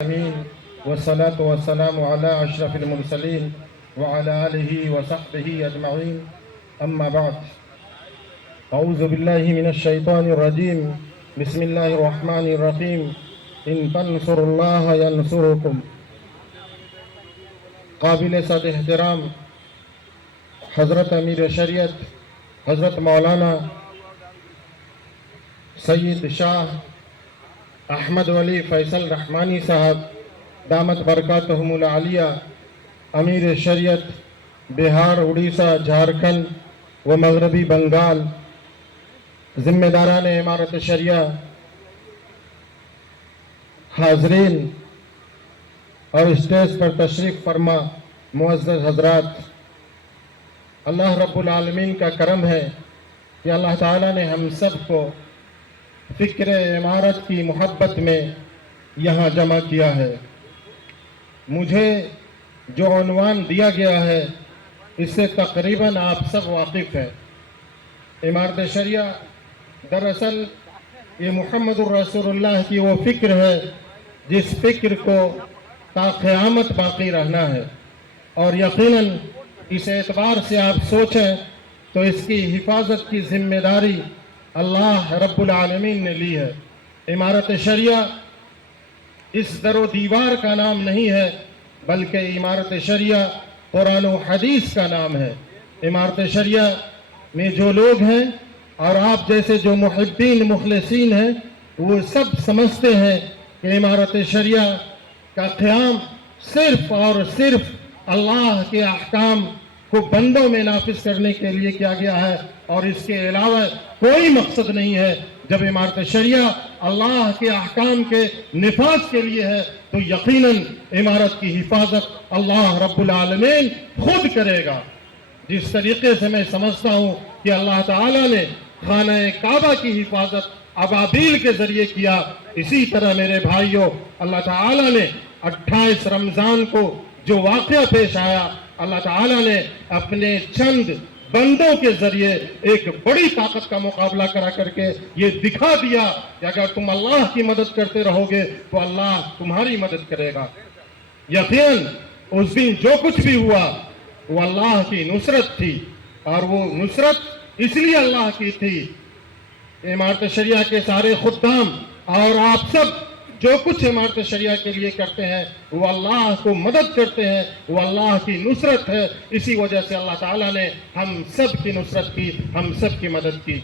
والصلاة والسلام على أشرف المرسلين وعلى آله وصحبه أجمعين. أما بعد، أعوذ بالله من الشيطان الرجيم. بسم الله الرحمن الرحيم. إن تنصروا الله ينصركم. قابل صد احترام حضرت امیر شریعت حضرت مولانا سید شاہ احمد ولی فیصل رحمانی صاحب دامت برکاتہم العالیہ، امیر شریعت بہار، اڑیسہ، جھارکھنڈ و مغربی بنگال، ذمہ داران امارت شریعہ، حاضرین اور اسٹیج پر تشریف فرما معزز حضرات، اللہ رب العالمین کا کرم ہے کہ اللہ تعالیٰ نے ہم سب کو فکر عمارت کی محبت میں یہاں جمع کیا ہے۔ مجھے جو عنوان دیا گیا ہے اس سے تقریباً آپ سب واقف ہیں۔ عمارت شریعہ دراصل یہ محمد الرسول اللہ کی وہ فکر ہے جس فکر کو تا قیامت باقی رہنا ہے، اور یقیناً اس اعتبار سے آپ سوچیں تو اس کی حفاظت کی ذمہ داری اللہ رب العالمین نے لی ہے۔ عمارت شریعہ اس در و دیوار کا نام نہیں ہے، بلکہ عمارت شریعہ قرآن و حدیث کا نام ہے۔ عمارت شریعہ میں جو لوگ ہیں اور آپ جیسے جو محبین مخلصین ہیں، وہ سب سمجھتے ہیں کہ عمارت شریعہ کا قیام صرف اور صرف اللہ کے احکام کو بندوں میں نافذ کرنے کے لیے کیا گیا ہے، اور اس کے علاوہ کوئی مقصد نہیں ہے۔ جب عمارت شریعہ اللہ کے احکام کے نفاذ کے لیے ہے تو یقیناً عمارت کی حفاظت اللہ رب العالمین خود کرے گا۔ جس طریقے سے میں سمجھتا ہوں کہ اللہ تعالیٰ نے خانہ کعبہ کی حفاظت ابابیل کے ذریعے کیا، اسی طرح میرے بھائیوں اللہ تعالیٰ نے 28 رمضان کو جو واقعہ پیش آیا، اللہ تعالیٰ نے اپنے چند بندوں کے ذریعے ایک بڑی طاقت کا مقابلہ کرا کر کے یہ دکھا دیا کہ اگر تم اللہ کی مدد کرتے رہو گے تو اللہ تمہاری مدد کرے گا۔ یقیناً اس دن جو کچھ بھی ہوا وہ اللہ کی نصرت تھی، اور وہ نصرت اس لیے اللہ کی تھی۔ عمارت شریعہ کے سارے خدام اور آپ سب جو کچھ عمارت شریعہ کے لیے کرتے ہیں وہ اللہ کو مدد کرتے ہیں، وہ اللہ کی نصرت ہے۔ اسی وجہ سے اللہ تعالیٰ نے ہم سب کی نصرت کی، ہم سب کی مدد کی۔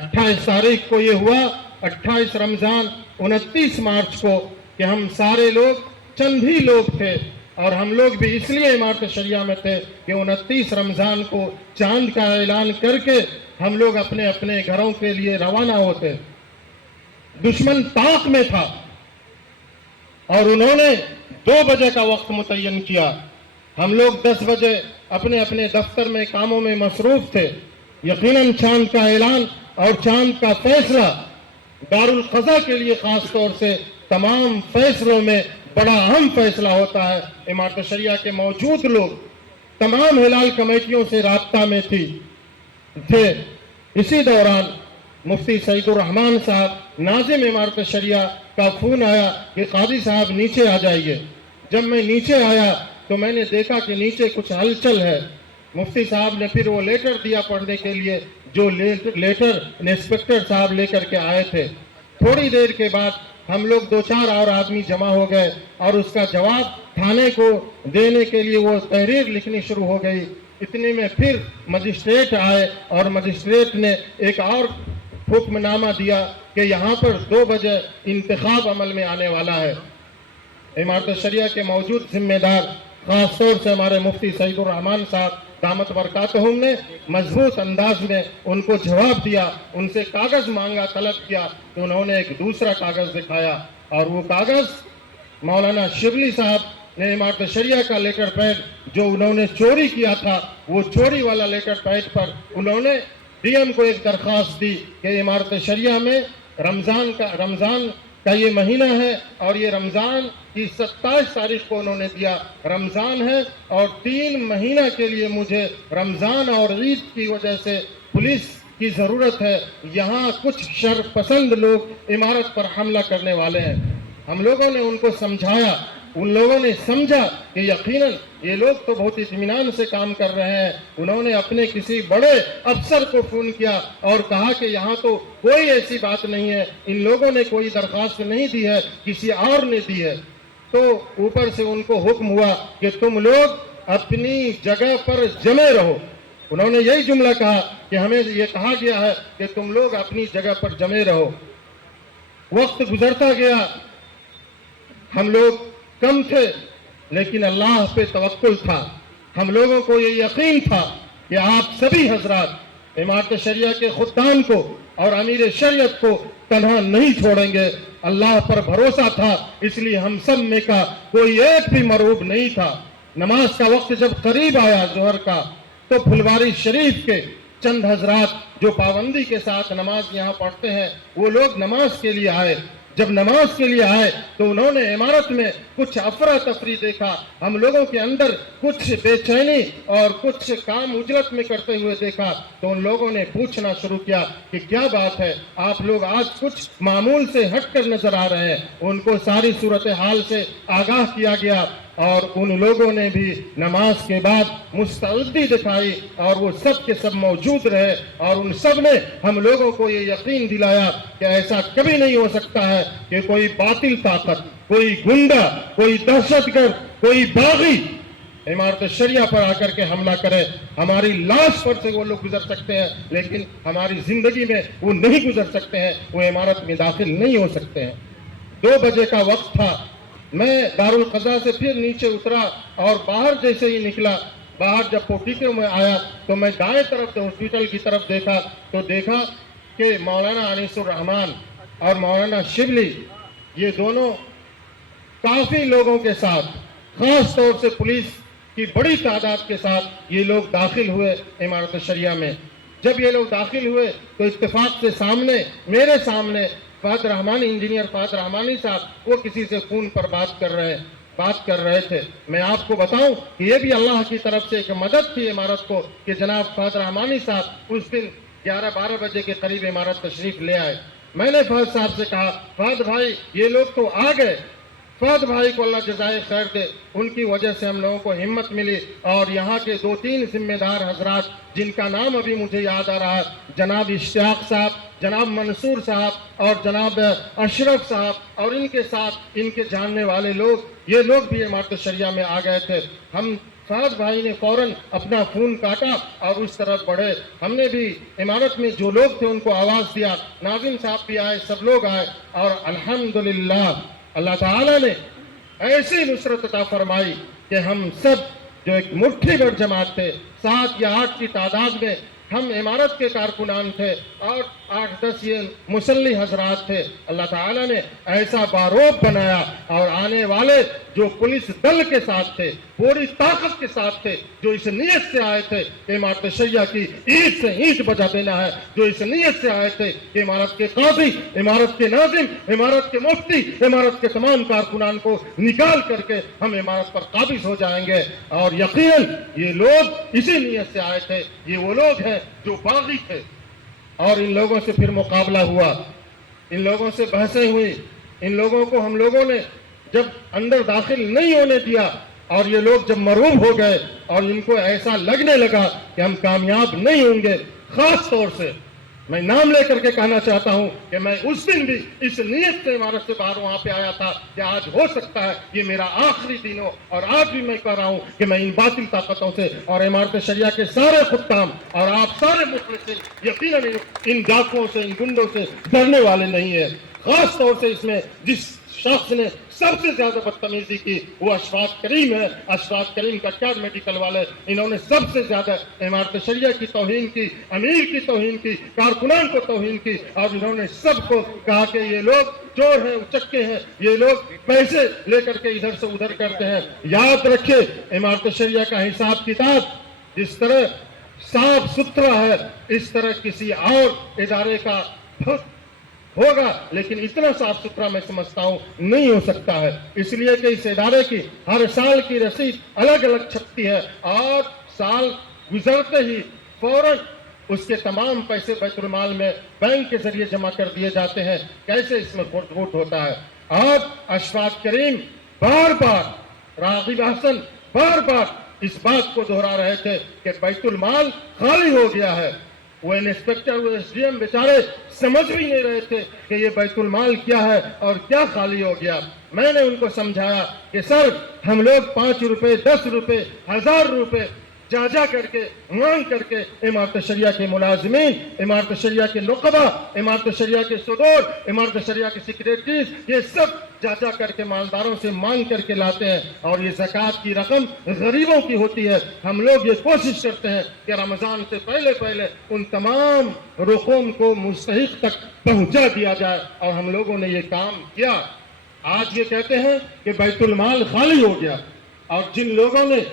28 تاریخ کو یہ ہوا، 28 رمضان 29 مارچ کو، کہ ہم سارے لوگ چند ہی لوگ تھے، اور ہم لوگ بھی اس لیے عمارت شریعہ میں تھے کہ 29 رمضان کو چاند کا اعلان کر کے ہم لوگ اپنے اپنے گھروں کے لیے روانہ ہوتے۔ دشمن طاق میں تھا اور انہوں نے 2 بجے کا وقت متعین کیا۔ ہم لوگ 10 بجے اپنے اپنے دفتر میں کاموں میں مصروف تھے۔ یقیناً چاند کا اعلان اور چاند کا فیصلہ دارالقضا کے لیے خاص طور سے تمام فیصلوں میں بڑا اہم فیصلہ ہوتا ہے۔ عمارت شریعہ کے موجود لوگ تمام ہلال کمیٹیوں سے رابطہ میں تھے۔ اسی دوران مفتی سعید الرحمان صاحب ناظم عمارت شریعہ کا فون آیا کہ قاضی صاحب نیچے آ جائیے۔ جب میں نیچے آیا تو میں نے دیکھا کہ نیچے کچھ ہلچل ہے۔ مفتی صاحب نے پھر وہ لیٹر دیا پڑھنے کے لیے، جو لیٹر انسپیکٹر صاحب لے کر کے آئے تھے۔ تھوڑی دیر کے بعد ہم لوگ 2-4 اور آدمی جمع ہو گئے، اور اس کا جواب تھانے کو دینے کے لیے وہ تحریر لکھنی شروع ہو گئی۔ اتنے میں پھر مجسٹریٹ آئے، اور مجسٹریٹ نے ایک اور حکم نامہ دیا کہ یہاں پر 2 بجے انتخاب عمل میں آنے والا ہے۔ عمارت شریعہ کے موجود ذمہ دار، خاص طور سے ہمارے مفتی سعید الرحمان صاحب دامت برکاتہم نے مضبوط انداز میں ان کو جواب دیا، ان سے کاغذ مانگا، طلب کیا، تو انہوں نے ایک دوسرا کاغذ دکھایا، اور وہ کاغذ مولانا شبلی صاحب نے عمارت شریعہ کا لیٹر پیڈ جو انہوں نے چوری کیا تھا، وہ چوری والا لیٹر پیڈ پر انہوں نے ڈی ایم کو ایک درخواست دی کہ عمارت شریعہ میں رمضان کا یہ مہینہ ہے، اور یہ رمضان کی 27 تاریخ کو انہوں نے دیا، رمضان ہے اور 3 مہینہ کے لیے مجھے رمضان اور عید کی وجہ سے پولیس کی ضرورت ہے، یہاں کچھ شر پسند لوگ عمارت پر حملہ کرنے والے ہیں۔ ہم لوگوں نے ان کو سمجھایا، ان لوگوں نے سمجھا کہ یقیناً یہ لوگ تو بہت اطمینان سے کام کر رہے ہیں۔ انہوں نے اپنے کسی بڑے افسر کو فون کیا اور کہا کہ یہاں تو کوئی ایسی بات نہیں ہے، ان لوگوں نے کوئی درخواست نہیں دی ہے، کسی اور نے دی ہے۔ تو اوپر سے ان کو حکم ہوا کہ تم لوگ اپنی جگہ پر جمے رہو۔ انہوں نے یہی جملہ کہا کہ ہمیں یہ کہا گیا ہے کہ تم لوگ اپنی جگہ پر جمے رہو۔ وقت گزرتا گیا، ہم لوگ کم تھے لیکن اللہ پہ توکل تھا۔ ہم لوگوں کو یہ یقین تھا کہ آپ سبھی حضرات امارت شریعہ کے خدام کو اور امیر شریعت کو تنہا نہیں چھوڑیں گے۔ اللہ پر بھروسہ تھا، اس لیے ہم سب میں کا کوئی ایک بھی مرعوب نہیں تھا۔ نماز کا وقت جب قریب آیا ظہر کا، تو پھلواری شریف کے چند حضرات جو پابندی کے ساتھ نماز یہاں پڑھتے ہیں، وہ لوگ نماز کے لیے آئے۔ جب نماز کے لیے آئے تو انہوں نے عمارت میں کچھ افراتفری دیکھا، ہم لوگوں کے اندر کچھ بے چینی اور کچھ کام اجلت میں کرتے ہوئے دیکھا، تو ان لوگوں نے پوچھنا شروع کیا کہ کیا بات ہے، آپ لوگ آج کچھ معمول سے ہٹ کر نظر آ رہے ہیں۔ ان کو ساری صورتحال سے آگاہ کیا گیا اور ان لوگوں نے بھی نماز کے بعد مستعدی دکھائی اور وہ سب کے سب موجود رہے، اور ان سب نے ہم لوگوں کو یہ یقین دلایا کہ ایسا کبھی نہیں ہو سکتا ہے کہ کوئی باطل طاقت، کوئی گنڈا، کوئی دہشت گرد، کوئی باغی عمارت شریعہ پر آ کر کے حملہ کرے۔ ہماری لاش پر سے وہ لوگ گزر سکتے ہیں لیکن ہماری زندگی میں وہ نہیں گزر سکتے ہیں، وہ عمارت میں داخل نہیں ہو سکتے ہیں۔ 2 بجے کا وقت تھا، میں دارالقضا سے پھر نیچے اترا اور باہر جیسے ہی نکلا، باہر جب پوٹیکوں میں آیا تو میں دائیں طرف ہاسپٹل کی طرف دیکھا تو دیکھا کہ مولانا انیس الرحمن اور مولانا شبلی یہ دونوں کافی لوگوں کے ساتھ، خاص طور سے پولیس کی بڑی تعداد کے ساتھ یہ لوگ داخل ہوئے عمارت شریعہ میں۔ جب یہ لوگ داخل ہوئے تو اتفاق سے سامنے، میرے سامنے فہد رحمانی، انجینئر فہد رحمانی صاحب، وہ کسی سے فون پر بات کر رہے تھے۔ میں آپ کو بتاؤں کہ یہ بھی اللہ کی طرف سے ایک مدد تھی عمارت کو کہ جناب فہد رحمانی صاحب اس دن 11-12 بجے کے قریب عمارت تشریف لے آئے۔ میں نے فہد صاحب سے کہا، فہد بھائی یہ لوگ تو آ گئے، فہد بھائی کو اللہ جزائے خیر دے، ان کی وجہ سے ہم لوگوں کو ہمت ملی، اور یہاں کے 2-3 ذمہ دار حضرات جن کا نام ابھی مجھے یاد آ رہا ہے، جناب اشتیاق صاحب، جناب منصور صاحب اور جناب اشرف صاحب، اور ان کے ساتھ ان کے جاننے والے لوگ، یہ لوگ بھی عمارت شریعہ میں آ گئے تھے۔ ہم فہد بھائی نے فوراً اپنا فون کاٹا اور اس طرف بڑھے۔ ہم نے بھی عمارت میں جو لوگ تھے ان کو آواز دیا، ناظم صاحب بھی آئے، سب لوگ آئے، اور الحمدللہ اللہ تعالیٰ نے ایسی نصرت عطا فرمائی کہ ہم سب جو ایک مٹھی بھر جماعت تھے، 7 یا 8 کی تعداد میں ہم عمارت کے کارکنان تھے اور 8-10 یہ مسلح حضرات تھے، اللہ تعالیٰ نے ایسا باروب بنایا، اور آنے والے جو پولیس دل کے ساتھ تھے، پوری طاقت کے ساتھ تھے، جو اس نیت سے آئے تھے کہ عمارت شریعہ کی اینٹ سے اینٹ بجا دینا ہے، جو اس نیت سے آئے تھے کہ عمارت کے قاضی، عمارت کے ناظم، عمارت کے مفتی، عمارت کے تمام کارکنان کو نکال کر کے ہم عمارت پر قابض ہو جائیں گے۔ اور یقیناً یہ لوگ اسی نیت سے آئے تھے، یہ وہ لوگ ہیں جو باغی تھے، اور ان لوگوں سے پھر مقابلہ ہوا، ان لوگوں سے بحثیں ہوئی، ان لوگوں کو ہم لوگوں نے جب اندر داخل نہیں ہونے دیا، اور یہ لوگ جب مرعوب ہو گئے اور ان کو ایسا لگنے لگا کہ ہم کامیاب نہیں ہوں گے، خاص طور سے میں نام لے کر کے کہنا چاہتا ہوں کہ میں اس دن بھی اس نیت سے عمارت سے باہر وہاں پہ آیا تھا کہ آج ہو سکتا ہے یہ میرا آخری دن ہو، اور آج بھی میں کہہ رہا ہوں کہ میں ان باطل طاقتوں سے اور عمارت شریعہ کے سارے خدام اور آپ سارے مخلصین یقیناً ان ڈاکوؤں سے، ان گنڈوں سے ڈرنے والے نہیں ہیں۔ خاص طور سے اس میں جس شخص نے سب سے زیادہ بدتمیزی کی وہ اشفاق کریم ہے۔ اشفاق کریم کا کیا میڈیکل والے، انہوں نے سب سے زیادہ عمارت شریعہ کی توہین کی، امیر کی توہین کی، کارکنان کو توہین کی، اور انہوں نے سب کو کہا کہ یہ لوگ چور ہیں، اچکے ہیں، یہ لوگ پیسے لے کر کے ادھر سے ادھر کرتے ہیں۔ یاد رکھے عمارت شریعہ کا حساب کتاب جس طرح صاف ستھرا ہے، اس طرح کسی اور ادارے کا ہوگا، لیکن اتنا صاف ستھرا میں سمجھتا ہوں نہیں ہو سکتا ہے، اس لیے کہ اس ادارے کی ہر سال کی رسید الگ الگ چھپتی ہے، اور سال گزرتے ہی فوراً اس کے تمام پیسے بیت المال میں بینک کے ذریعے جمع کر دیے جاتے ہیں۔ کیسے اس میں کھوٹ ہوتا ہے؟ आप अशफाक करीम बार बार रागिब हसन बार बार इस बात को दोहरा रहे थे कि बैतुल माल खाली हो गया है। वो इंस्पेक्टर वो एसडीएम बेचारे समझ भी नहीं रहे थे कि ये बैतुल माल क्या है और क्या खाली हो गया। मैंने उनको समझाया कि सर हम लोग 5 रुपए 10 रुपए 1000 रुपए जा करके मांग करके इमारत शरिया के मुलाजमीन, इमारत शरिया के नुकबा, इमारत शरिया के सदूर, इमारत शरिया के सेक्रेटरीज, ये सब जा करके मालदारों से मांग करके लाते हैं और ये ज़कात की रकम गरीबों की होती है। हम लोग ये कोशिश करते हैं कि रमज़ान से पहले पहले उन तमाम रुकूम को मुस्तहिक तक पहुंचा दिया जाए और हम लोगों ने ये काम किया। आज ये कहते हैं कि बैतुल माल खाली हो गया और जिन लोगों ने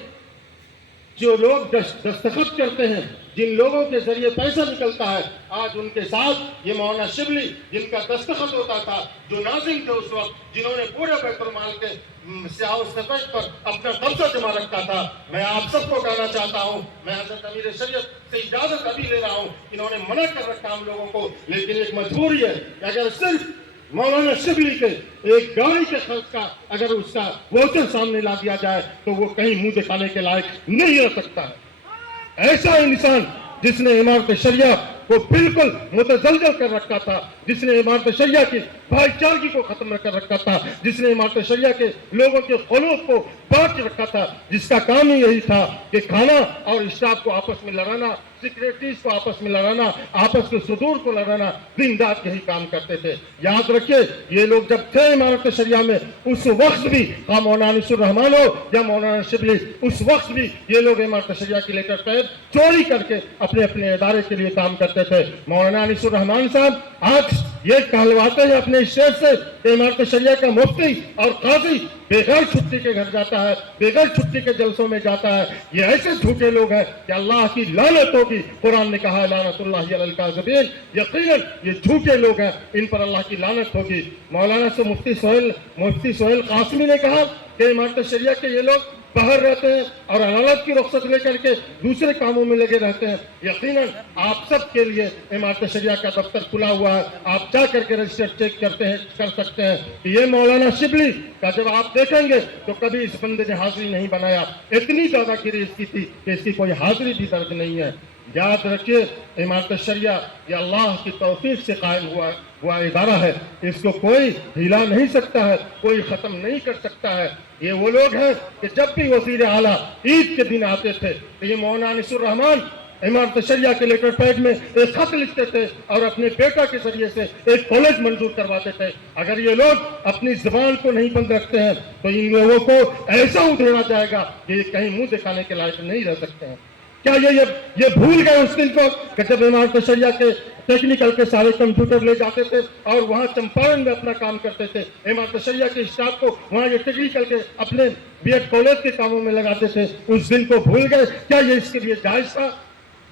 जो लोग दस्तखत करते हैं, जिन लोगों के जरिए पैसा निकलता है, आज उनके साथ ये मौलाना शिबली जिनका दस्तखत होता था, जो नाज़िम थे उस वक्त, जिन्होंने पूरे बैतुल माल के स्याह सफेद पर अपना कब्जा जमा रखा था। मैं आप सबको कहना चाहता हूँ, मैं हज़रत अमीर शरीयत से इजाजत अभी ले रहा हूँ, इन्होंने मना कर रखा हम लोगों को, लेकिन एक मजबूरी है कि अगर सिर्फ मौलाना शिबली के एक गाड़ी के खर्च का अगर उसका वोचर सामने ला दिया जाए तो वो कहीं मुंह दिखाने के लायक नहीं रह सकता है। ऐसा इंसान जिसने इमारत शरिया को बिल्कुल मुतजलजल कर रखा था, जिसने इमारत शरिया की भाईचारगी को खत्म कर रखा था, जिसने इमारत शरिया के लोगों के खलूत को बांट रखा था, जिसका काम ही यही था कि खाना और स्टाफ को आपस में लड़ाना, सेक्रेटरीज को आपस में लड़ाना, आपस के सुदूर को लड़ाना, दिन रात यही काम करते थे। याद रखिए ये लोग जब थे इमारत शरिया में उस वक्त भी, हाँ मौलाना निसुर रहमान हो या मौलाना शिबली, उस वक्त भी ये लोग इमारत शरिया की लेटर पैड चोरी करके अपने अपने इदारे के लिए काम करते थे। मौलाना निसुर रहमान साहब आज ये कहलवाते हैं अपने स्टेज से कि इमारत शरिया का मुफ्ती और काजी बेघर छुट्टी के घर जाता है, बेघर छुट्टी के जलसों में जाता है। ये ऐसे झूठे लोग हैं कि अल्लाह की लानत होगी। कुरान ने कहा है लानतुल्लाहि अलल काज़िबीन, यकीनन ये झूठे लोग हैं, इन पर अल्लाह की लानत होगी। मौलाना से मुफ्ती सोहेल कासमी ने कहा कि इमारत शरिया के ये लोग बाहर रहते हैं और अदालत की रुख्सत लेकर के दूसरे कामों में लगे रहते हैं। यकीनन आप सब के लिए इमारत शरिया का दफ्तर खुला हुआ है, आप जा करके रजिस्टर चेक कर सकते हैं। ये मौलाना शिबली का जब आप देखेंगे तो कभी इस बंदे ने हाजिरी नहीं बनाया, इतनी दादागिरी इसकी थी कि इसकी कोई हाजिरी भी दर्ज नहीं है। याद रखिए इमारत शरिया ये अल्लाह की तौफीक से कायम हुआ इदारा है, इसको कोई हिला नहीं सकता है, कोई ख़त्म नहीं कर सकता है। ये वो लोग हैं कि जब भी वज़ीर आला ईद के दिन आते थे तो ये मौलाना निसुर रहमान इमारत शरिया के लेटर पैड में एक खत लिखते थे और अपने बेटा के जरिए से एक कॉलेज मंजूर करवाते थे। अगर ये लोग अपनी जुबान को नहीं बंद रखते हैं तो इन लोगों को ऐसा उधेड़ा जाएगा कि ये कहीं मुंह दिखाने के लायक नहीं रह सकते हैं। क्या ये भूल गए उस दिन को कि जब इमारत शरिया के टेक्निकल के सारे कंप्यूटर ले जाते थे और वहां चंपारण में अपना काम करते थे, इमारत शरिया के स्टाफ को वहां ये टेक्निकल के अपने बीएड कॉलेज के कामों में लगाते थे, उस दिन को भूल गए? क्या ये इसके लिए जायज था?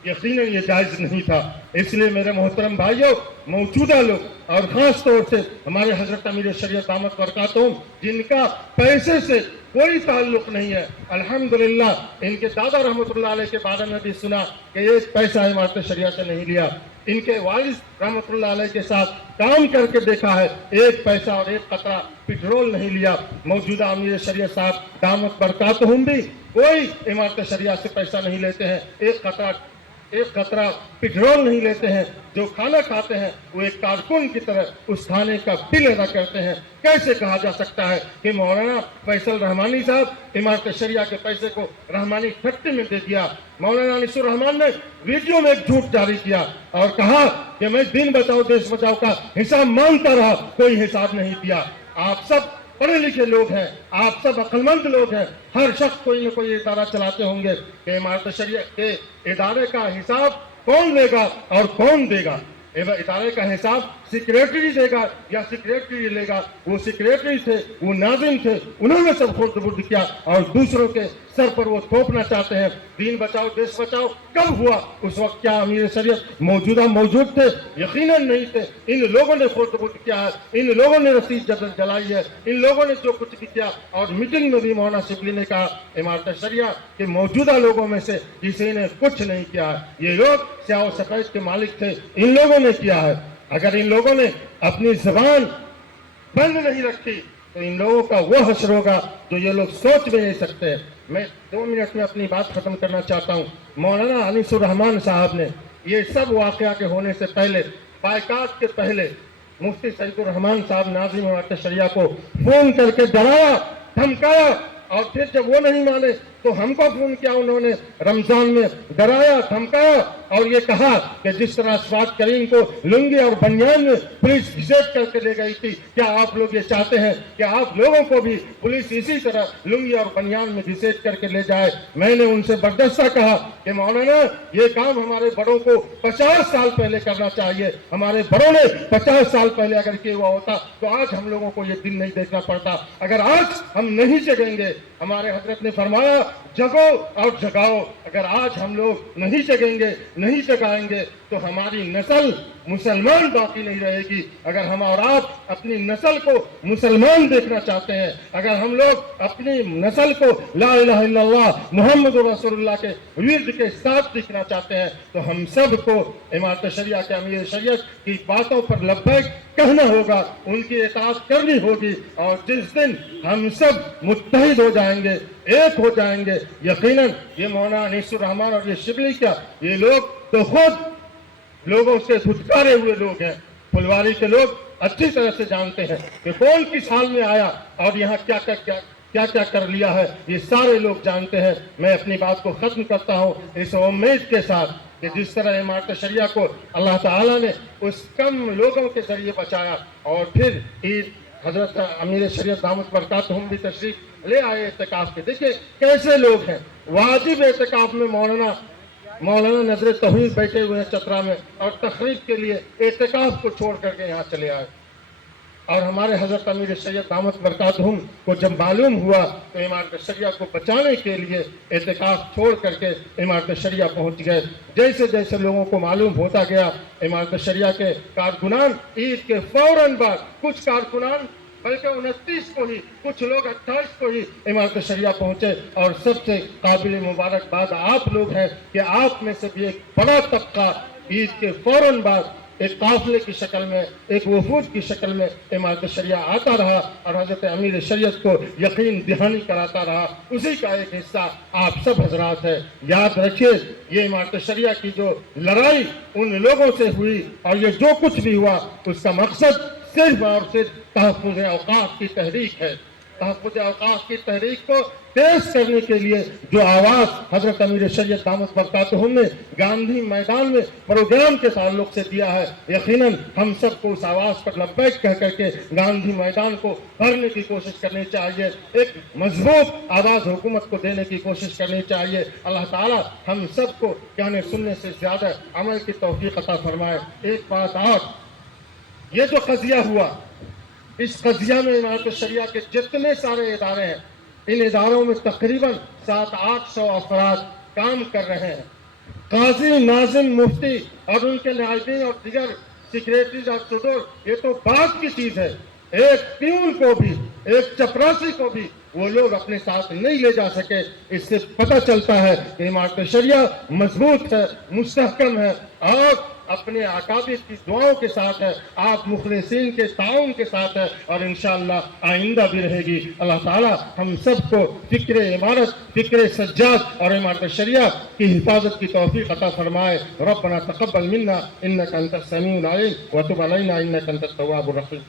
यकीनन ये जायज नहीं था। इसलिए मेरे मोहतरम भाइयों, मौजूदा लोग और ख़ास तौर से हमारे हजरत अमीर शरीयत दामत बरकातुहुम जिनका पैसे से कोई ताल्लुक नहीं है, अल्हम्दुलिल्लाह इनके दादा रहमतुल्लाह अलैह के बारे में भी सुना कि एक पैसा इमारत शरिया से नहीं लिया। इनके वालिद रहमतुल्लाह अलैह के साथ काम करके देखा है, एक पैसा और एक कतरा पेट्रोल नहीं लिया। मौजूदा अमीर शरीयत साहब दामत बरकातुहुम भी कोई इमारत शरिया से पैसा नहीं लेते हैं, एक कतरा पेट्रोल नहीं लेते हैं। जो खाना खाते हैं वो एक कारकुन की तरह उस खाने का बिल अदा करते हैं। कैसे कहा जा सकता है कि मौलाना फैसल रहमानी साहब इमारत शरिया के पैसे को रहमानी फैक्ट्री में दे दिया? मौलाना निसुर रहमान ने वीडियो में एक झूठ जारी किया और कहा कि मैं दिन बचाओ देश बचाओ का हिसाब मांगता रहा, कोई हिसाब नहीं दिया। आप सब पढ़े लिखे लोग हैं, आप सब अक्लमंद लोग हैं, हर शख्स कोई न कोई इदारा चलाते होंगे कि इमारत शरिया के इदारे का हिसाब कौन लेगा और कौन देगा? इदारे का हिसाब सेक्रेटरी देगा या सेक्रेटरी लेगा? वो सेक्रेटरी थे, वो नाज़िम थे, उन्होंने सब खुर्द किया और दूसरों के सर पर वो थोपना चाहते हैं। दीन बचाओ देश बचाओ कब हुआ? उस वक्त क्या अमीर शरीयत मौजूद थे? यकीनन नहीं थे। इन लोगों ने खुर्द किया है, इन लोगों ने रसीद जलाई है, इन लोगों ने जो कुछ भी किया। और मीटिंग में भी मौलाना शिबली ने कहा इमारत शरिया के मौजूदा लोगों में से किसी ने कुछ नहीं किया है, ये लोग स्याह सफेद के मालिक थे, इन लोगों ने किया है। अगर इन लोगों ने अपनी जबान बंद नहीं रखी तो इन लोगों का वो हश्र होगा जो ये लोग सोच भी नहीं सकते। मैं 2 मिनट में अपनी बात खत्म करना चाहता हूँ। मौलाना अनीसुर रहमान साहब ने ये सब वाकया के होने से पहले, बाइकाट के पहले, मुफ्ती सईदुर रहमान साहब नाज़िम इमारत शरिया को फोन करके डराया, धमकाया, और फिर जब वो नहीं माने तो हमको फोन किया उन्होंने, रमजान में डराया, धमकाया और ये कहा कि जिस तरह अस्वाद करीम को लुंगी और बनियान में पुलिस घसीट करके ले गई थी, क्या आप लोग ये चाहते हैं कि आप लोगों को भी पुलिस इसी तरह लुंगी और बनियान में घसीट करके ले जाए? मैंने उनसे बर्दाश्ता कहा कि मौलाना ये काम हमारे बड़ों को 50 साल पहले करना चाहिए, हमारे बड़ों ने 50 साल पहले अगर किया हुआ होता तो आज हम लोगों को ये दिन नहीं देखना पड़ता। अगर आज हम नहीं जगेंगे, हमारे हजरत ने फरमाया जगो और जगाओ, अगर आज हम लोग नहीं जगेंगे, नहीं जगाएंगे तो हमारी नस्ल मुसलमान बाकी नहीं रहेगी। अगर हम और आप अपनी नस्ल को मुसलमान देखना चाहते हैं, अगर हम लोग अपनी नस्ल को ला इलाहा इल्लल्लाह मुहम्मद रसूलुल्लाह के विर्द के साथ दिखना चाहते हैं तो हम सब को इमारत शरिया के अमीर शरीयत की बातों पर लब्बैक कहना होगा, उनकी इताअत करनी होगी। और जिस दिन हम सब मुत्तहिद हो जाएंगे, एक हो जाएंगे, यकीनन ये मौलाना अनीसुर रहमान और ये शिबली क्या, ये लोग तो खुद लोगों से धुतकारे हुए लोग हैं। फुलवारी के लोग अच्छी तरह से जानते हैं कि कौन किस हाल में आया और यहाँ क्या क्या कर लिया है, ये सारे लोग जानते हैं। मैं अपनी बात को खत्म करता हूँ इस उम्मीद के साथ कि जिस तरह इमारत शरिया को अल्लाह ताला ने उस कम लोगों के जरिए बचाया और फिर ईद हजरत अमीर शरीयत दामत बरकातहुम भी तशरीफ ले आए एतकाफ के। देखिए कैसे लोग हैं, वाजिब एतकाफ में मौलाना नजर तौहीद बैठे हुए हैं चतरा में और तकरीब के लिए एतकाफ को छोड़ करके यहाँ चले आए। और हमारे हजरत अमीर शरीयत दामत बरकातहुम को जब मालूम हुआ तो इमारत शरिया को बचाने के लिए एतकाफ छोड़ करके इमारत शरिया पहुँच गए। जैसे जैसे लोगों को मालूम होता गया, इमारत शरिया के कारकुनान ईद के फौरन बाद, कुछ कारकुनान बल्कि 29 को ही, कुछ लोग 28 को ही इमारत शरिया पहुंचे। और सबसे काबिल मुबारकबाद आप लोग हैं कि आप में से भी एक बड़ा तबका ईद के फौरन बाद एक काफिले की शक्ल में, एक वफूद की शक्ल में इमारत शरिया आता रहा और हजरत अमीर शरीयत को यकीन दहानी कराता रहा। उसी का एक हिस्सा आप सब हजरात है। याद रखिए ये इमारत शरिया की जो लड़ाई उन लोगों से हुई और ये जो कुछ भी हुआ उसका मकसद सिर्फ और सिर्फ तहफ़्फ़ुज़ औक़ाफ़ की तहरीक है। तहफ़्फ़ुज़ औक़ाफ़ की तहरीक को तेज करने के लिए जो आवाज़ हजरत अमीर शरीयत दामत बरकातहुम ने गांधी मैदान में प्रोग्राम के ताल्लुक से दिया है, यकीनन हम सबको उस आवाज़ पर लब्बैक कह करके गांधी मैदान को भरने की कोशिश करनी चाहिए। एक मजबूत आवाज़ हुकूमत को देने की कोशिश करनी चाहिए। अल्लाह ताला हम सबको कहने सुनने से ज़्यादा अमल की तौफीक अता फरमाए। एक बात और, ये जो कज़िया हुआ, इस कज़िया में इमारत शरिया के जितने सारे इदारे हैं, इन इदारों में तकरीबन 700-800 अफराद काम कर रहे हैं। काजी, नाज़िम, मुफ्ती और उनके नायबीन और दिगर सेक्रेटरीज और सदर, ये तो बात की चीज़ है। एक प्यून को भी, एक चपरासी को भी वो लोग अपने साथ नहीं ले जा सके। इससे पता चलता है कि इमारत शरिया मजबूत है, मुस्तहकम है और अपने अकाबिर की दुआओं के साथ है, आप मुखलिसीन के ताउन के साथ है और इंशाअल्लाह आइंदा भी रहेगी। अल्लाह ताला हम सबको फ़िक्र इमारत, फ़िक्र सज्जाद और इमारत शरिया की हिफाजत की तौफीक अता फरमाए। रब्बना तक़ब्बल मिन्ना इन्नका अंतस समीउल अलीम व तुब अलैना इन्नका अंतत तव्वाबुर रहीम।